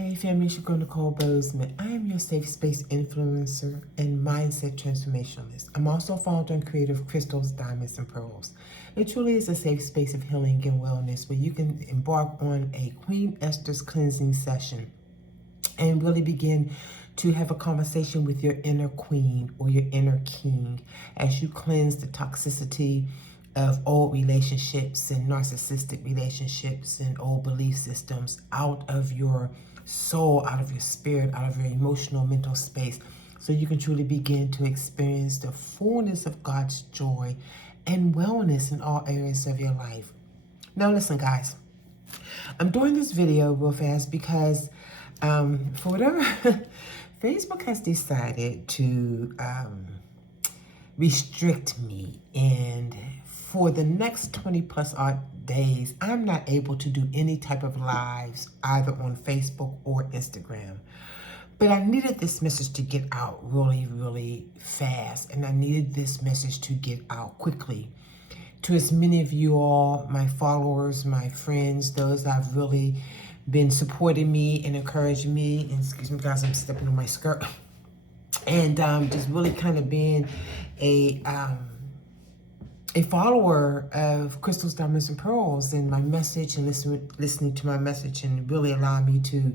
Hey family, it's your girl Nicole Bozeman. I am your safe space influencer and mindset transformationalist. I'm also founder and creator of Crystals, Diamonds, and Pearls. It truly is a safe space of healing and wellness where you can embark on a Queen Esther's cleansing session and really begin to have a conversation with your inner queen or your inner king as you cleanse the toxicity of old relationships and narcissistic relationships and old belief systems out of your soul, out of your spirit, out of your emotional, mental space, so you can truly begin to experience the fullness of God's joy and wellness in all areas of your life. Now listen, guys, I'm doing this video real fast because for whatever Facebook has decided to restrict me, and for the next 20 plus odd days, I'm not able to do any type of lives either on Facebook or Instagram. But I needed this message to get out really, really fast, and I needed this message to get out quickly to as many of you all, my followers, my friends, those that have really been supporting me and encouraging me. And excuse me guys, I'm stepping on my skirt. And just really kind of being a follower of Crystals, Diamonds, and Pearls and my message, and listening to my message, and really allow me to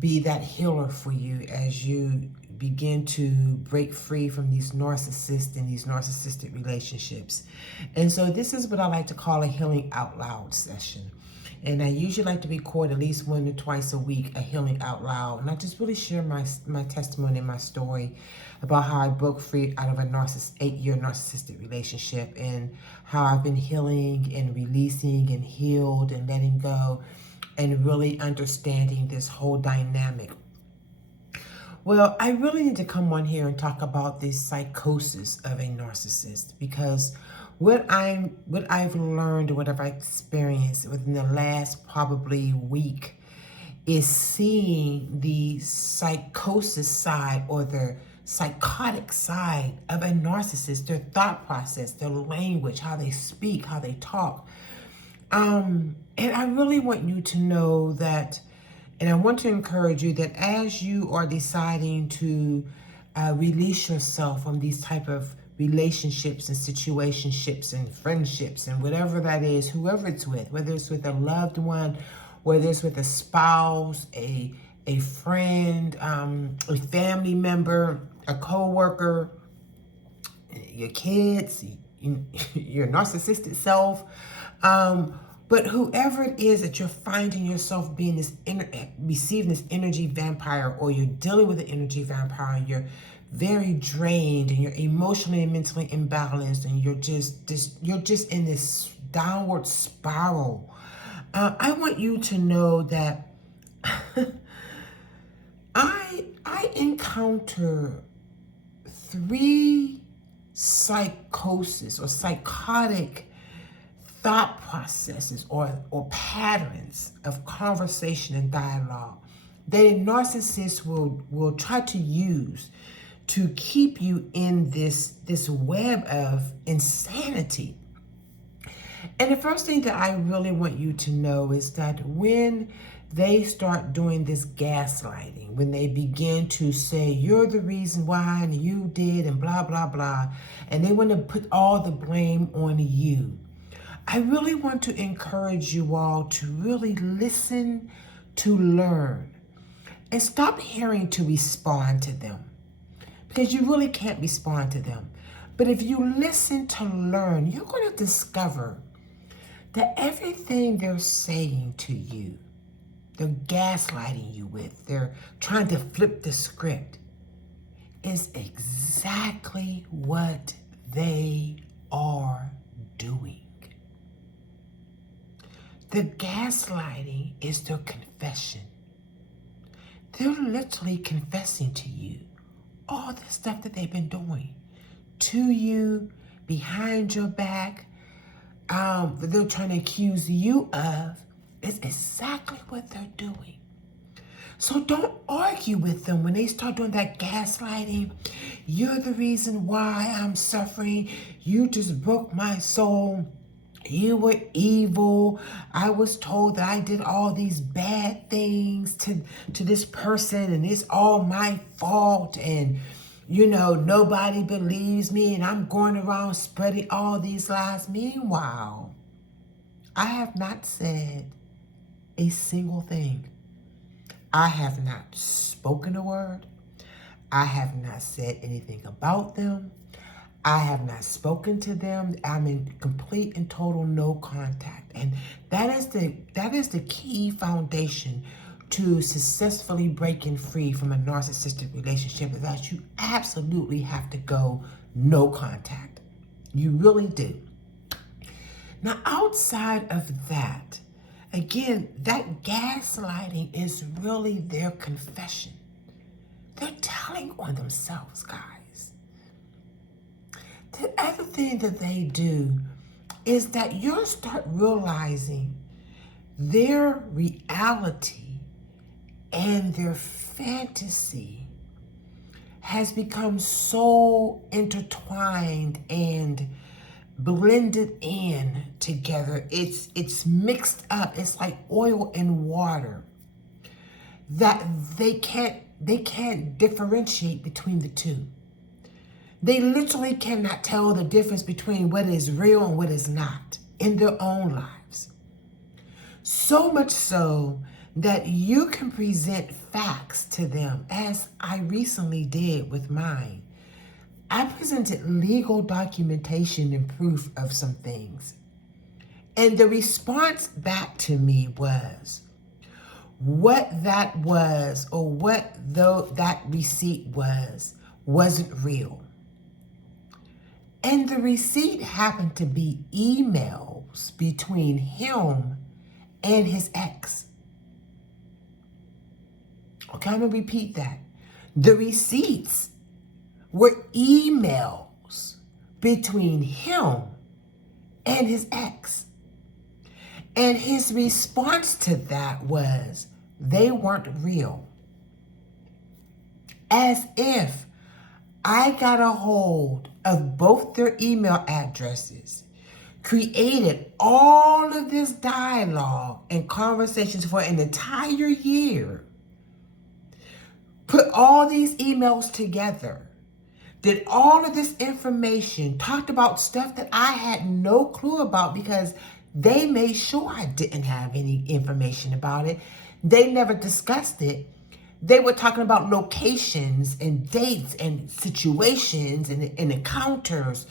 be that healer for you as you begin to break free from these narcissists and these narcissistic relationships. And so this is what I like to call a healing out loud session. And I usually like to record at least 1 to twice a week, a healing out loud. And I just really share my testimony and my story about how I broke free out of a 8-year narcissistic relationship, and how I've been healing and releasing and healed and letting go and really understanding this whole dynamic. Well, I really need to come on here and talk about the psychosis of a narcissist, because what I've learned, what I've experienced within the last probably week, is seeing the psychosis side, or the psychotic side of a narcissist, their thought process, their language, how they speak, how they talk. And I really want you to know that, and I want to encourage you that as you are deciding to release yourself from these type of relationships and situationships and friendships and whatever that is, whoever it's with, whether it's with a loved one, whether it's with a spouse, a friend, a family member, a co-worker, your kids, your narcissistic self, but whoever it is that you're finding yourself being receiving this energy vampire, or you're dealing with an energy vampire, and you're very drained and you're emotionally and mentally imbalanced, and you're just in this downward spiral. I want you to know that I encounter 3 psychosis or psychotic thought processes or patterns of conversation and dialogue that a narcissist will try to use to keep you in this web of insanity. And the first thing that I really want you to know is that when they start doing this gaslighting, when they begin to say, you're the reason why, and you did, and blah, blah, blah, and they want to put all the blame on you, I really want to encourage you all to really listen to learn, and stop hearing to respond to them, because you really can't respond to them. But if you listen to learn, you're going to discover that everything they're saying to you, they're gaslighting you with, they're trying to flip the script, is exactly what they are doing. The gaslighting is their confession. They're literally confessing to you all the stuff that they've been doing to you, behind your back, that they're trying to accuse you of, is exactly what they're doing. So don't argue with them when they start doing that gaslighting. You're the reason why I'm suffering. You just broke my soul. You were evil. I was told that I did all these bad things to this person, and it's all my fault. And, nobody believes me, and I'm going around spreading all these lies. Meanwhile, I have not said a single thing. I have not spoken a word. I have not said anything about them. I have not spoken to them. I'm in complete and total no contact. And that is the key foundation to successfully breaking free from a narcissistic relationship, is that you absolutely have to go no contact. You really do. Now, outside of that, again, that gaslighting is really their confession. They're telling on themselves, guys. The other thing that they do is that you'll start realizing their reality and their fantasy has become so intertwined and blended in together. It's mixed up. It's like oil and water, that they can't differentiate between the two. They literally cannot tell the difference between what is real and what is not in their own lives. So much so that you can present facts to them, as I recently did with mine. I presented legal documentation and proof of some things. And the response back to me was, what that was, or what though that receipt was, wasn't real. And the receipt happened to be emails between him and his ex. Okay, I'm going to repeat that. The receipts were emails between him and his ex. And his response to that was, they weren't real. As if I got a hold of both their email addresses, created all of this dialogue and conversations for an entire year, put all these emails together, did all of this information, talked about stuff that I had no clue about, because they made sure I didn't have any information about it. They never discussed it. They were talking about locations and dates and situations and encounters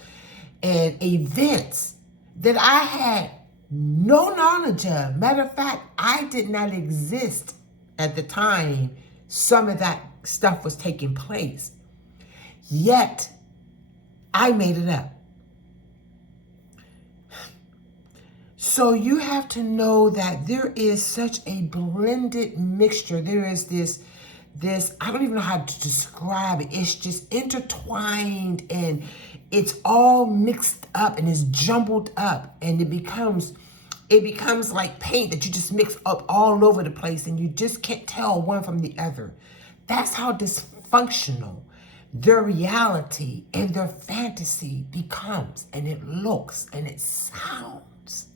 and events that I had no knowledge of. Matter of fact, I did not exist at the time some of that stuff was taking place. Yet, I made it up. So you have to know that there is such a blended mixture. There is this, I don't even know how to describe it. It's just intertwined, and it's all mixed up, and it's jumbled up, and it becomes like paint that you just mix up all over the place, and you just can't tell one from the other. That's how dysfunctional their reality and their fantasy becomes, and it looks and it sounds.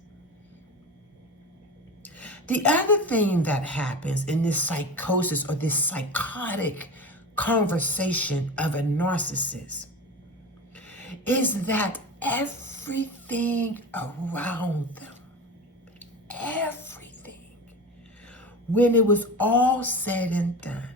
The other thing that happens in this psychosis, or this psychotic conversation of a narcissist, is that everything around them, everything, when it was all said and done,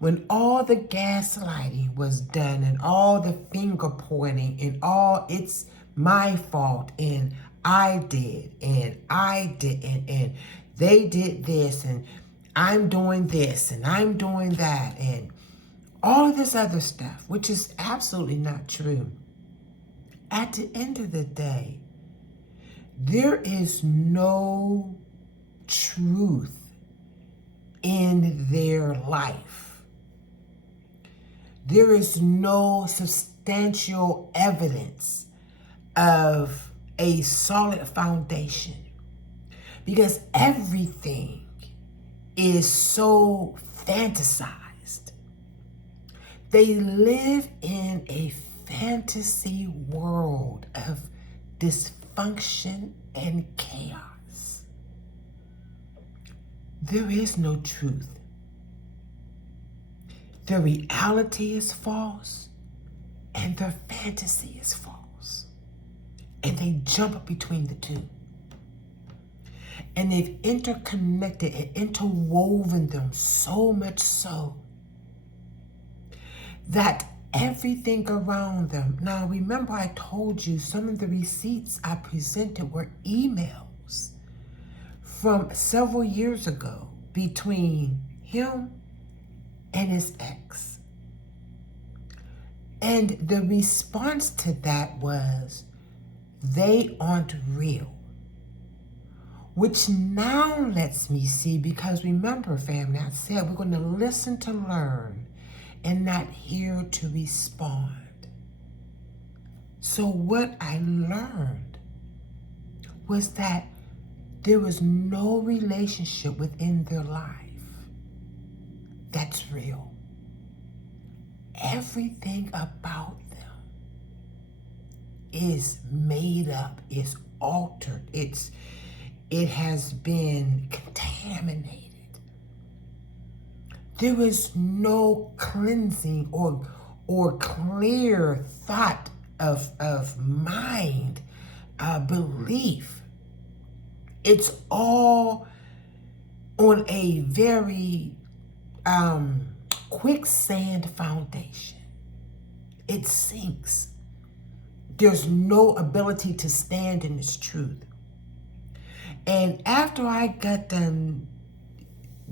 when all the gaslighting was done and all the finger pointing and all it's my fault and I did and I didn't and they did this and I'm doing this and I'm doing that and all of this other stuff, which is absolutely not true. At the end of the day, there is no truth in their life. There is no substantial evidence of a solid foundation, because everything is so fantasized. They live in a fantasy world of dysfunction and chaos. There is no truth. The reality is false, and their fantasy is false. And they jump between the two. And they've interconnected and interwoven them so much so that everything around them. Now, remember I told you some of the receipts I presented were emails from several years ago between him and his ex. And the response to that was, they aren't real. Which now lets me see, because remember, family, I said we're going to listen to learn and not hear to respond. So what I learned was that there was no relationship within their life that's real. Everything about them is made up, is altered, it has been contaminated. There is no cleansing or clear thought of mind, belief. It's all on a very quicksand foundation. It sinks. There's no ability to stand in its truth. And after I got done,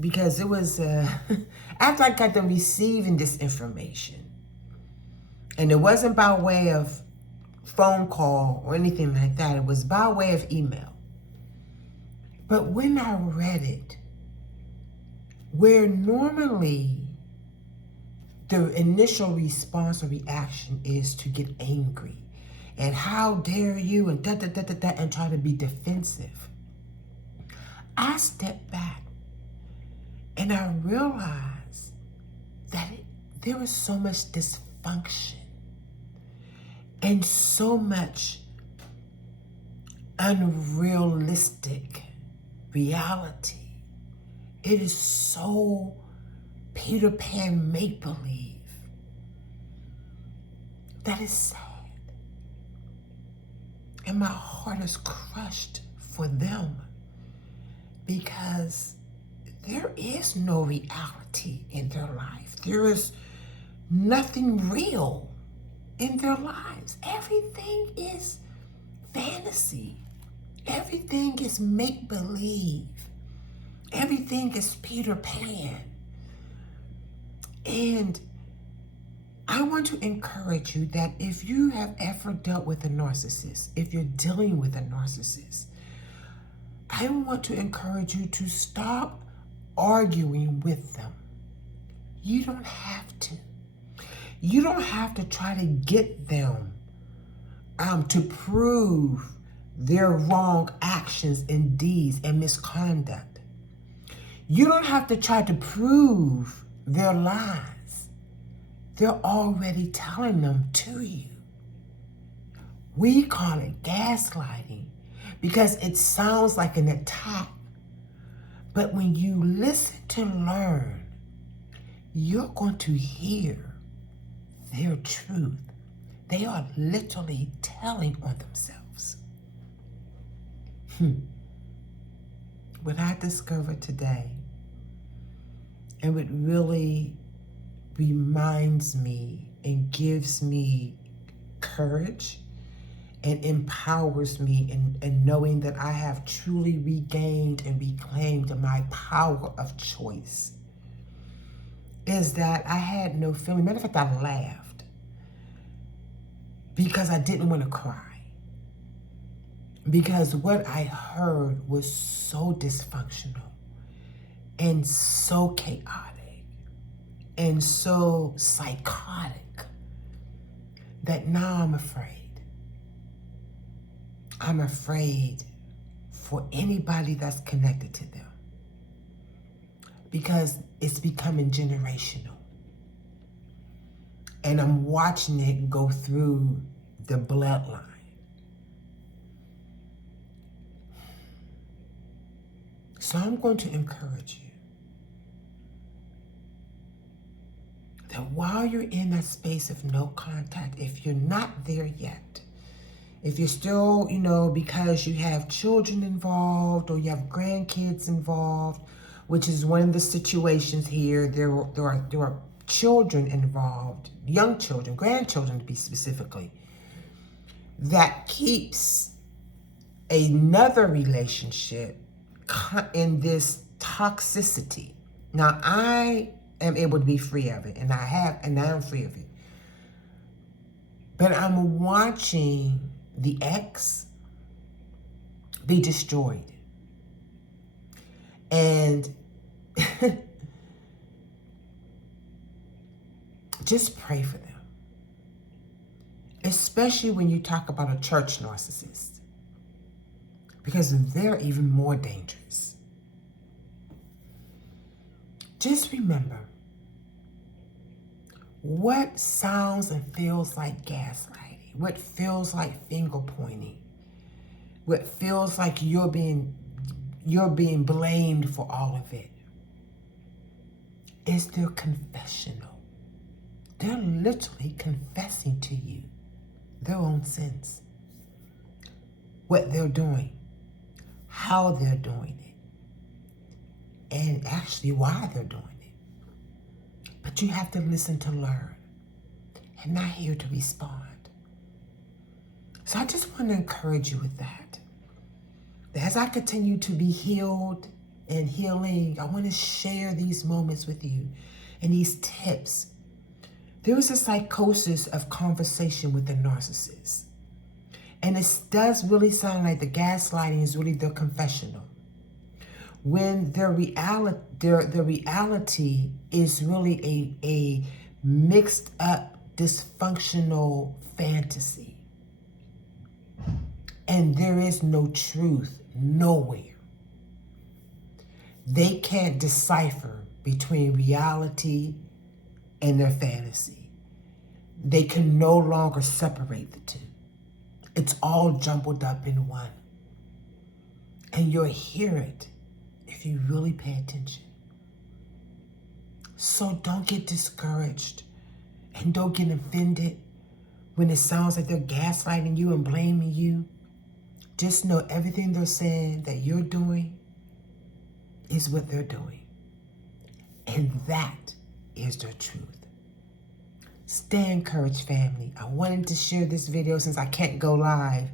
because it was, after I got done receiving this information, and it wasn't by way of phone call or anything like that, it was by way of email. But when I read it, where normally the initial response or reaction is to get angry, and how dare you, and and try to be defensive, I stepped back and I realized that there was so much dysfunction and so much unrealistic reality. It is so Peter Pan make-believe that is sad. And my heart is crushed for them, because there is no reality in their life. There is nothing real in their lives. Everything is fantasy. Everything is make-believe. Everything is Peter Pan. And I want to encourage you that if you have ever dealt with a narcissist, if you're dealing with a narcissist, I want to encourage you to stop arguing with them. You don't have to. You don't have to try to get them to prove their wrong actions and deeds and misconduct. You don't have to try to prove their lies. They're already telling them to you. We call it gaslighting because it sounds like an attack. But when you listen to learn, you're going to hear their truth. They are literally telling on themselves. What I discovered today, and it really reminds me and gives me courage and empowers me in knowing that I have truly regained and reclaimed my power of choice, is that I had no feeling. Matter of fact, I laughed because I didn't want to cry. Because what I heard was so dysfunctional and so chaotic and so psychotic that now I'm afraid. I'm afraid for anybody that's connected to them, because it's becoming generational. And I'm watching it go through the bloodline. So I'm going to encourage you that while you're in that space of no contact, if you're not there yet, if you're still, because you have children involved or you have grandkids involved, which is one of the situations here, there are children involved, young children, grandchildren to be specifically, that keeps another relationship in this toxicity. Now, I am able to be free of it, and I am free of it. But I'm watching the ex be destroyed. And just pray for them. Especially when you talk about a church narcissist, because they're even more dangerous. Just remember, what sounds and feels like gaslighting, what feels like finger pointing, what feels like you're being blamed for all of it, is their confessional. They're literally confessing to you their own sins, what they're doing, how they're doing it, and actually why they're doing it. But you have to listen to learn and not here to respond. So I just want to encourage you with that. As I continue to be healed and healing, I want to share these moments with you and these tips. There is a psychosis of conversation with the narcissist. And it does really sound like the gaslighting is really their confessional, when the reality is really a mixed up, dysfunctional fantasy. And there is no truth nowhere. They can't decipher between reality and their fantasy. They can no longer separate the two. It's all jumbled up in one. And you'll hear it if you really pay attention. So don't get discouraged and don't get offended when it sounds like they're gaslighting you and blaming you. Just know everything they're saying that you're doing is what they're doing. And that is their truth. Stay encouraged, family. I wanted to share this video since I can't go live.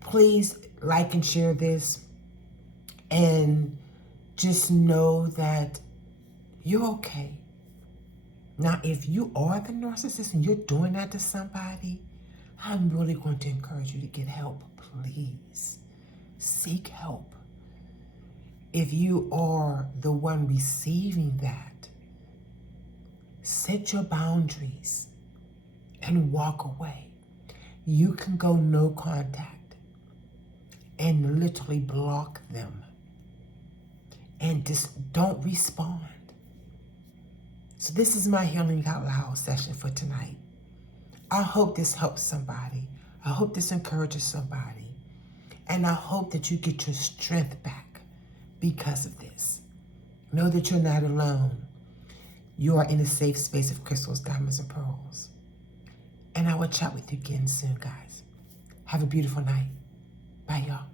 Please like and share this. And just know that you're okay. Now, if you are the narcissist and you're doing that to somebody, I'm really going to encourage you to get help. Please seek help. If you are the one receiving that, set your boundaries and walk away. You can go no contact and literally block them and just don't respond. So this is my Healing Out Loud session for tonight. I hope this helps somebody. I hope this encourages somebody. And I hope that you get your strength back because of this. Know that you're not alone. You are in a safe space of crystals, diamonds, and pearls. And I will chat with you again soon, guys. Have a beautiful night. Bye, y'all.